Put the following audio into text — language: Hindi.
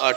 8